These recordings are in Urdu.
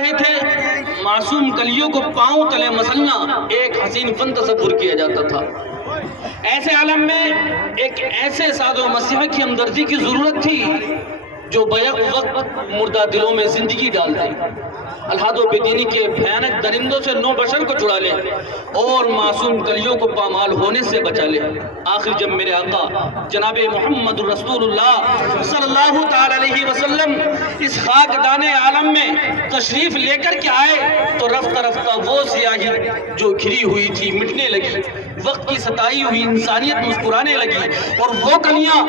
رہے تھے معصوم کلیوں کو پاؤں تلے مسلنا ایک حسین فن تصور کیا جاتا تھا۔ ایسے عالم میں ایک ایسے ساد و مسیح کی ہمدردی کی ضرورت تھی جو بیک وقت مردہ دلوں میں زندگی ڈال دے، الحاد و بدینی کے بھیانک درندوں سے نو بشر کو چھڑا لے اور معصوم کلیوں کو پامال ہونے سے بچا لے۔ آخر جب میرے آقا جناب محمد رسول اللہ صلی اللہ تعالی علیہ وسلم اس خاک دانے عالم میں تشریف لے کر کے آئے تو رفتہ رفتہ وہ سیاہی جو گھری ہوئی تھی مٹنے لگی، وقت کی ستائی ہوئی انسانیت مسکرانے لگی، اور وہ کلیاں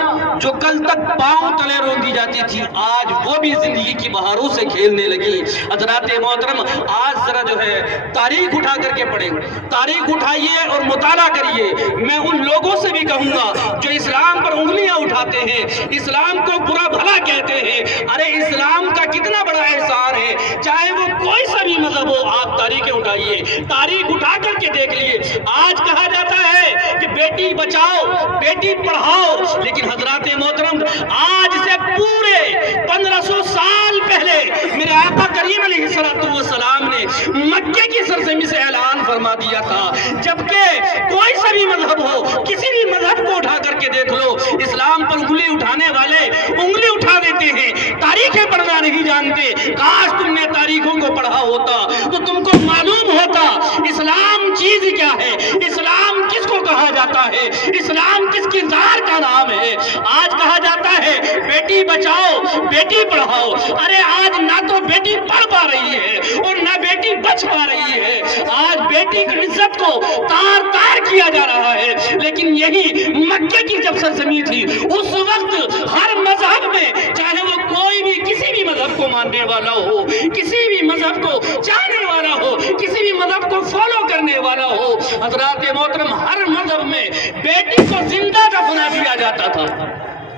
جو کل تک پاؤں تلے روندی جاتی تھی آج وہ بھی زندگی کی بہاروں سے کھیلنے لگی۔ حضرات محترم، آج ذرا جو ہے تاریخ اٹھا کر کے پڑھیں، تاریخ اٹھائیے اور مطالعہ کریے۔ میں ان لوگوں سے بھی کہوں گا جو اسلام پر انگلیاں اٹھاتے ہیں، اسلام کو برا بھلا کہتے ہیں، ارے اسلام کا کتنا بڑا احسان ہے، چاہے وہ کوئی سا بھی مذہب ہو، آپ تاریخیں اٹھائیے، تاریخ اٹھا کر کے دیکھ لیے۔ آج کہا جاتا ہے کہ بیٹی بچاؤ بیٹی پڑھاؤ، لیکن حضرات محترم آج سے پورے 1500 سال پہلے میرے آقا کریم علیہ السلام نے مکے کی سرزمین سے اعلان فرما دیا تھا، جبکہ کوئی سا بھی مذہب ہو، کسی بھی مذہب کو اٹھا کر کے دیکھ لو، اسلام پر انگلی اٹھانے والے انگلی اٹھا دیتے ہیں، تاریخیں پڑھنا نہیں جانتے۔ کاش تم نے تاریخوں کو پڑھا ہوتا تو تم کو معلوم ہوتا اسلام چیز کیا ہے، اسلام کس کو کہا جاتا ہے، اسلام کس کردار کا نام ہے۔ آج کہا جاتا ہے بیٹی بچاؤ بیٹی پڑھاؤ، ارے آج نہ تو بیٹی پڑھ پا رہی ہے اور نہ بیٹی بچ پا رہی ہے، آج بیٹی کی عزت کو تار تار کیا جا رہا ہے۔ لیکن یہی مکے کی جب سرزمین تھی اس وقت ہر مذہب میں، چاہے وہ کوئی بھی کسی بھی مذہب کو ماننے والا ہو، کسی بھی مذہب کو چاہنے والا ہو، کسی بھی مذہب کو فالو کرنے والا ہو، حضرات محترم ہر مذہب میں بیٹی کو زندہ دفنا دیا جاتا تھا۔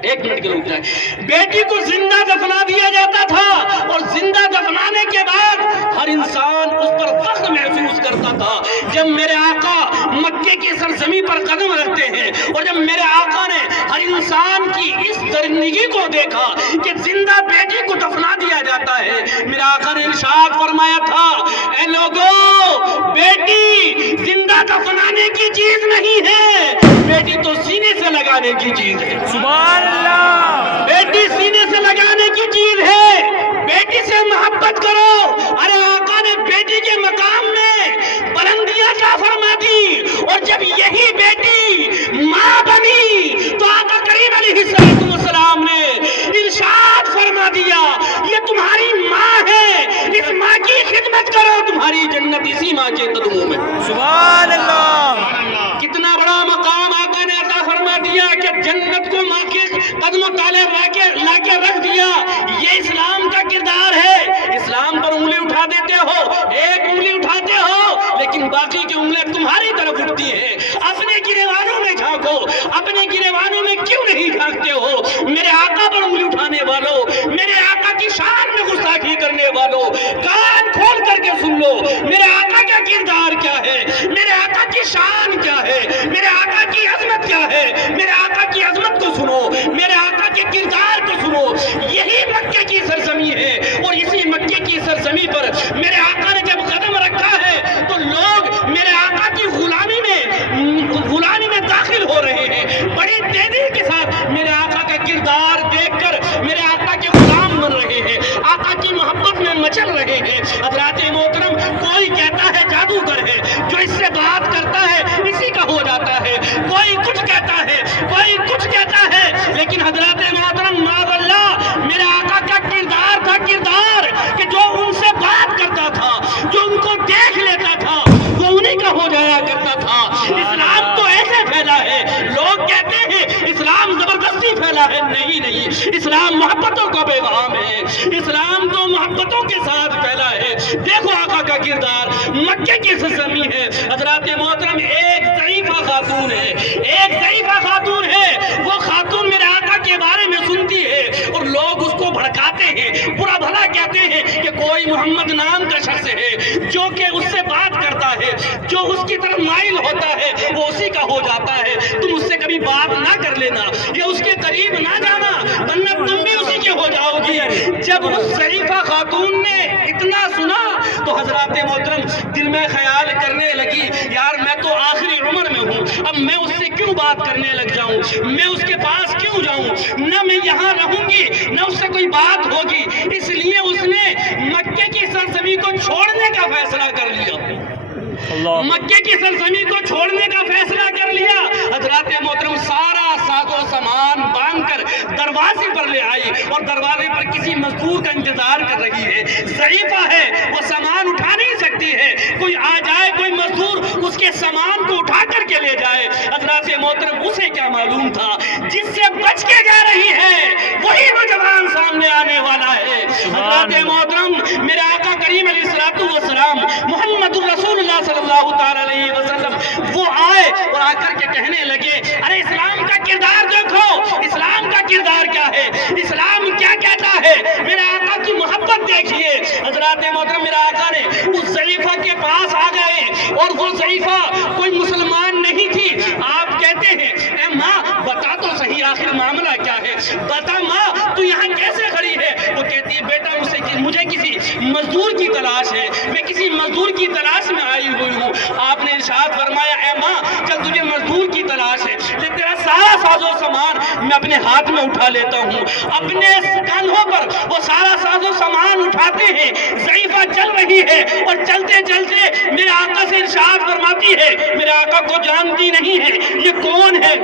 ایک منٹ کے رک جائیں، بیٹی کو زندہ دفنا دیا جاتا تھا، اور زندہ دفنانے کے بعد ہر انسان اس پر فخر محسوس کرتا تھا۔ جب میرے آقا مکے کی سرزمین پر قدم رکھتے ہیں اور جب میرے آقا نے ہر انسان کی اس درندگی کو دیکھا کہ زندہ بیٹی کو دفنا دیا جاتا ہے، میرے آقا نے ارشاد فرمایا تھا، اے لوگو بیٹی زندہ دفنانے کی چیز نہیں ہے، بیٹی تو سینے سے لگانے کی چیز ہے۔ سبحان اللہ، بیٹی سینے سے لگانے کی چیز ہے، بیٹی سے محبت کرو۔ ارے آقا نے بیٹی کے مقام میں بلندیاں کیا فرما دی، اور جب یہی بیٹی ماں بنی تو آقا کریم علیہ السلام نے ارشاد فرما دیا یہ تمہاری ماں ہے، اس ماں کی خدمت کرو، تمہاری جنت اسی ماں کے قدموں میں۔ سبحان اللہ، کتنا بڑا مقام آقا نے عطا فرما دیا کہ جنت کو ماں کے قدموں تالے لا کے رکھ دیا۔ یہ اسلام کا کردار ہے۔ اسلام پر انگلی اٹھا دیتے ہو، ایک انگلی اٹھاتے ہو، لیکن باقی کی انگلیاں تمہاری طرف اٹھتی ہیں۔ اپنے گریبانوں میں جھانکو، اپنے گریبانوں میں کیوں نہیں جھانکتے ہو؟ میرے آقا پر انگلی اٹھانے والوں، میرے آقا کی شان میں گستاخی کرنے والوں، کان کھول کر کے سن لو، میرے آقا کا کردار کیا ہے، میرے آقا کی شان کیا ہے، میرے آقا کی عظمت کیا ہے۔ میرے آقا کی عظمت کو سنو، میرے آقا کے کردار کو سنو۔ یہی مکے کی سرزمین ہے، اور اسی مکے کی سرزمین پر میرے آقا نے جب قدم رکھا ہے تو لوگ میرے آقا کی غلامی میں داخل ہو رہے ہیں، بڑی تیزی کے ساتھ میرے آقا کا کردار دیکھ کر میرے آقا کے غلام بن رہے ہیں، آقا کی محبت میں مچل رہے ہیں۔ حضرات محترم کوئی کہتا ہے جادوگر ہے، جو اس سے بات کرتا ہے اسی کا ہو جاتا ہے، کوئی کچھ کہتا ہے، کوئی کچھ کہتا ہے، لیکن حضرات محترم معاذ اللہ میرے آقا کا کردار تھا، کردار کہ جو ان سے بات کرتا تھا، جو ان کو دیکھ لیتا تھا، وہ انہی کا ہو جایا کرتا تھا۔ اسلام تو ایسے پھیلا ہے، لوگ کہتے ہیں اسلام زبردستی پھیلا ہے، نہیں، اسلام محبتوں کا پیغام ہے، اسلام تو محبتوں کے ساتھ پھیلا ہے۔ دیکھو آقا کا کردار، مکے کی سرزمین ہے، حضرات محترم ایک ضعیفہ خاتون ہے، ایک ضعیفہ خاتون ہے، وہ خاتون میرے آقا کے بارے میں سنتی ہے اور لوگ اس کو بھڑکاتے ہیں، برا بھلا کہتے ہیں کہ کوئی محمد نام کا شخص ہے جو کہ اس سے بات کرتا ہے، جو اس کی طرف مائل ہوتا ہے وہ اسی کا ہو جاتا ہے، تم اس سے کبھی بات نہ کر لینا یا اس کے قریب نہ جانا ورنہ تم بھی اسی کے ہو جاؤ گی۔ جب اس ضعیفہ خاتون نے اتنا سنا تو حضرات محترم دل میں خیال کرنے لگی یار میں تو آخری عمر میں ہوں، اب میں اس سے کیوں بات کرنے لگ جاؤں، میں اس کے پاس کیوں جاؤں، نہ میں یہاں رہوں گی نہ اس سے کوئی بات ہوگی، اس لیے اس نے مکے کی سرزمین کو چھوڑنے کا فیصلہ کر لیا، مکے کی سرزمین کو چھوڑنے کا فیصلہ کر لیا۔ حضرات محترم سارا ساز و سامان باندھ کر دروازے پر لے آئی اور دروازے پر کسی مزدور کا انتظار کر رہی ہے، ضعیفہ ہے وہ سامان اٹھا نہیں سکتی ہے، کوئی آ جائے کوئی مزدور اس کے سامان کو اٹھا کر کے لے جائے۔ حضرات محترم اسے کیا معلوم تھا جس سے بچ کے جا رہی ہے وہی نوجوان سامنے آنے والا ہے۔ حضرات محترم میرے آقا کریم علیہ السلام محمد الرسول اللہ صلی اللہ تعالی علیہ وسلم وہ آئے اور آ کر کے کہنے لگے ارے اسلام کا کردار دیکھو، اسلام کا کردار کیا ہے، اسلام کیا کہتا ہے، میرے آقا کی محبت دیکھیے۔ حضرات محترم میرے آقا نے اس ضعیفہ کے پاس آ گئے اور وہ ضعیفہ کوئی مسلمان نہیں تھی۔ آپ کہتے ہیں اے ماں بتا تو صحیح آخر معاملہ کیا ہے، بتا ماں تو یہاں کیسے کھڑی ہے؟ وہ کہتی ہے بیٹا مجھے کسی مزدور کی تلاش ہے، میں کسی مزدور کی تلاش میں آئی ہوئی ہوں۔ آپ نے ارشاد فرمایا اے ماں چل تجھے مزدور کی تلاش ہے، لیکن تیرا سارا ساز و سامان میں اپنے ہاتھ میں اٹھا لیتا ہوں۔ اپنے کندھوں پر وہ سارا ساز و سامان اٹھاتے ہیں، ضعیفہ چل رہی ہے اور چلتے چلتے میرے آقا سے ارشاد فرماتی ہے، میرے آقا کو جانتی نہیں ہے یہ کون ہے،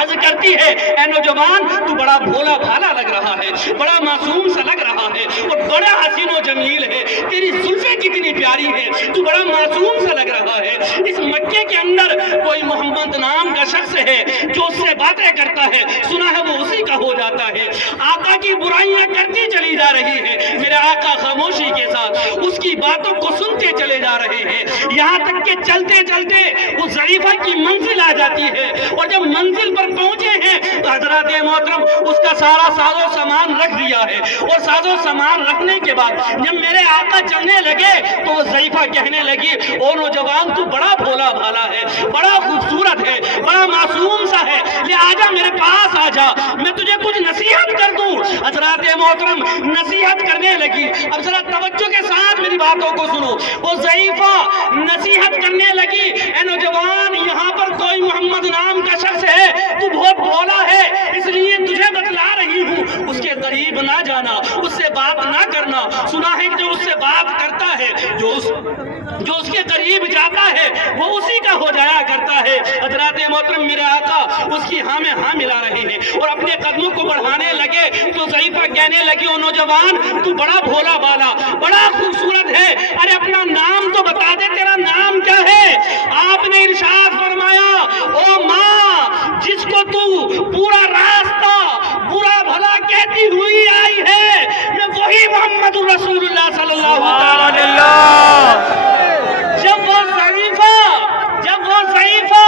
عرض کرتی ہے اے نوجوان تو بڑا بھولا بھالا لگ رہا ہے، بڑا معصوم سا لگ رہا ہے اور بڑا حسین و جمیل ہے، تیری زلفیں کتنی پیاری ہے، تو بڑا معصوم سا لگ رہا ہے۔ اس مکے کے اندر کوئی محمد نام کا شخص ہے جو اس سے باتیں کرتا ہے، سنا ہے وہ اسی کا ہو جاتا ہے، آقا کی برائیاں کرتی چلی جا رہی ہے، میرے آقا خاموشی کے ساتھ اس کی باتوں کو سنتے چلے جا رہے ہیں، یہاں تک کہ چلتے چلتے اس ضعیفہ کی منزل آ جاتی ہے اور جب منزل پر پہنچے ہیں تو حضرات محترم اس کا سارا ساز و سامان رکھ دیا ہے اور ساز و سامان رکھنے کے بعد جب میرے آقا چلنے لگے تو وہ ضعیفہ کہنے لگی او نوجوان تو بڑا بھولا بھالا ہے، بڑا خوبصورت ہے، بڑا معصوم سا ہے، لے آجا میرے پاس آجا میں تجھے کچھ نصیحت کر دوں۔ حضرات محترم نصیحت کرنے لگی، اب ذرا توجہ کے ساتھ میری باتوں کو سنو، وہ ضعیفہ نصیحت کرنے لگی اے نوجوان یہاں پر کوئی محمد نام کا شخص ہے، تو بہت بھولا ہے اس لیے تجھے بتلا رہی ہوں، اس کے قریب نہ جانا، اس سے بات نہ کرنا، سنا ہے جو اس سے بات کرتا ہے جو اس کے قریب جاتا ہے وہ اسی کا ہو جایا کرتا ہے۔ حضرات محترم میرے آقا اس کی ہاں میں ہاں ملا رہے ہیں اور اپنے قدموں کو بڑھانے لگے تو ضعیفہ کہنے لگی او نوجوان تو بڑا بھولا بالا بڑا خوبصورت ہے، ارے اپنا نام تو بتا دے، تیرا نام کیا ہے؟ آپ نے ارشاد فرمایا او ماں جس کو تو پورا راستہ برا بھلا کہتی ہوئی آئی ہے میں وہی محمد رسول اللہ صلی اللہ علیہ وسلم۔ جب وہ ضعیفہ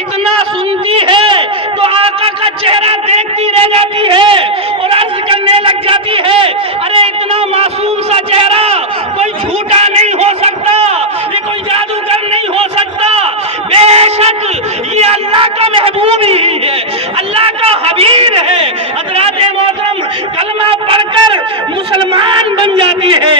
اتنا سنتی ہے تو آقا کا چہرہ دیکھتی رہ جاتی ہے اور عرض کرنے لگ جاتی ہے ارے اتنا معصوم سا چہرہ کوئی جھوٹا نہیں ہو سکتا، یہ کوئی جادوگر نہیں ہو سکتا، بے شک یہ اللہ کا محبوب ہی ہے، اللہ کا حبیب ہے۔ حضرات محترم کلمہ پڑھ کر مسلمان بن جاتی ہے،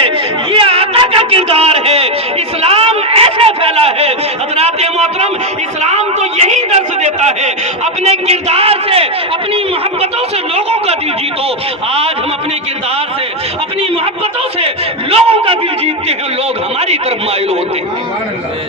یہ آقا کا کردار ہے، اسلام ایسے پھیلا ہے۔ حضرات محترم اسلام تو یہی درس دیتا ہے، اپنے کردار سے اپنی محبتوں سے لوگوں کا دل جیتو۔ آج ہم اپنے کردار سے اپنی محبتوں سے لوگوں کا دل جیتتے ہیں، لوگ ہماری طرف مائل ہوتے ہیں،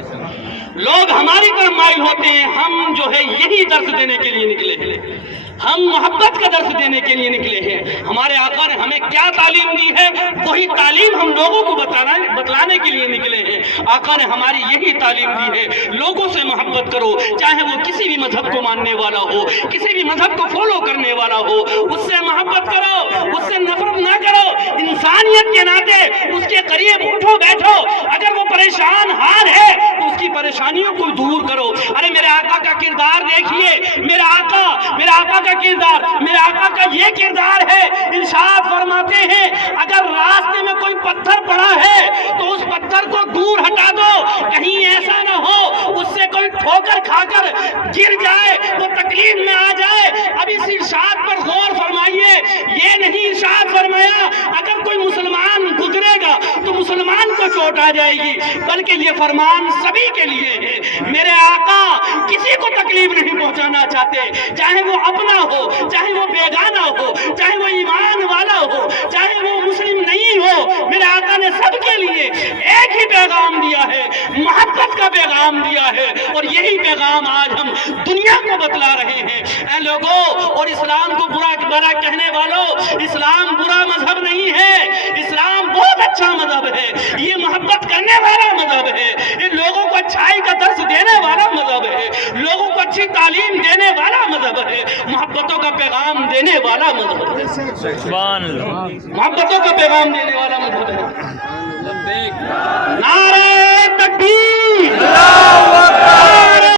لوگ ہماری طرف مائل ہوتے ہیں۔ ہم جو ہے یہی درس دینے کے لیے نکلے ہیں، ہم محبت کا درس دینے کے لیے نکلے ہیں۔ ہمارے آقا نے ہمیں کیا تعلیم دی ہے وہی تعلیم ہم لوگوں کو بتلانے کے لیے نکلے ہیں۔ آقا نے ہماری یہی تعلیم دی ہے، لوگوں سے محبت کرو، چاہے وہ کسی بھی مذہب کو ماننے والا ہو، کسی بھی مذہب کو فالو کرنے والا ہو، اس سے محبت کرو، اس سے نفرت نہ کرو، انسانیت کے ناطے اس کے قریب اٹھو بیٹھو، اگر وہ پریشان حال ہے تو اس کی پریشانیوں کو دور کرو۔ ارے میرے آقا کا کردار دیکھیے، میرے آقا کا کردار، میرے آقا کا یہ کردار ہے، ارشاد فرماتے ہیں اگر راستے میں کوئی پتھر پڑا ہے تو اس پتھر کو دور ہٹا دو، کہیں ایسا نہ ہو اس سے کوئی ٹھوکر کھا کر گر جائے تو تکلیف میں آ جائے۔ اب اس ارشاد پر غور فرمائیے، یہ نہیں ارشاد فرمایا اگر کوئی مسلمان گزرے گا گا تو مسلمان کو چوٹ آ جائے گی، بلکہ یہ فرمان سبھی کے لیے ہے۔ میرے آقا کسی کو تکلیف نہیں پہنچانا چاہتے، چاہے وہ اپنا ہو، چاہے وہ بیگانہ ہو، چاہے وہ ایمان والا ہو، چاہے وہ مسلم نہیں ہو، میرے آقا نے سب کے لیے ایک ہی پیغام دیا ہے، محبت کا پیغام دیا ہے، اور یہی پیغام آج ہم دنیا کو بتلا رہے ہیں۔ اے لوگوں، اور اسلام کو برا کہنے والوں، اسلام برا مذہب نہیں ہے، اسلام بہت اچھا مذہب ہے، یہ محبت کرنے والا مذہب ہے، یہ لوگوں کو اچھائی کا درس دینے والا مذہب ہے، لوگوں کو اچھی تعلیم دینے والا مذہب ہے، محبتوں کا پیغام دینے والا مذہب ہے، سبحان اللہ، محبتوں کا پیغام دینے والا مذہب ہے۔ نعرہ تکبیر!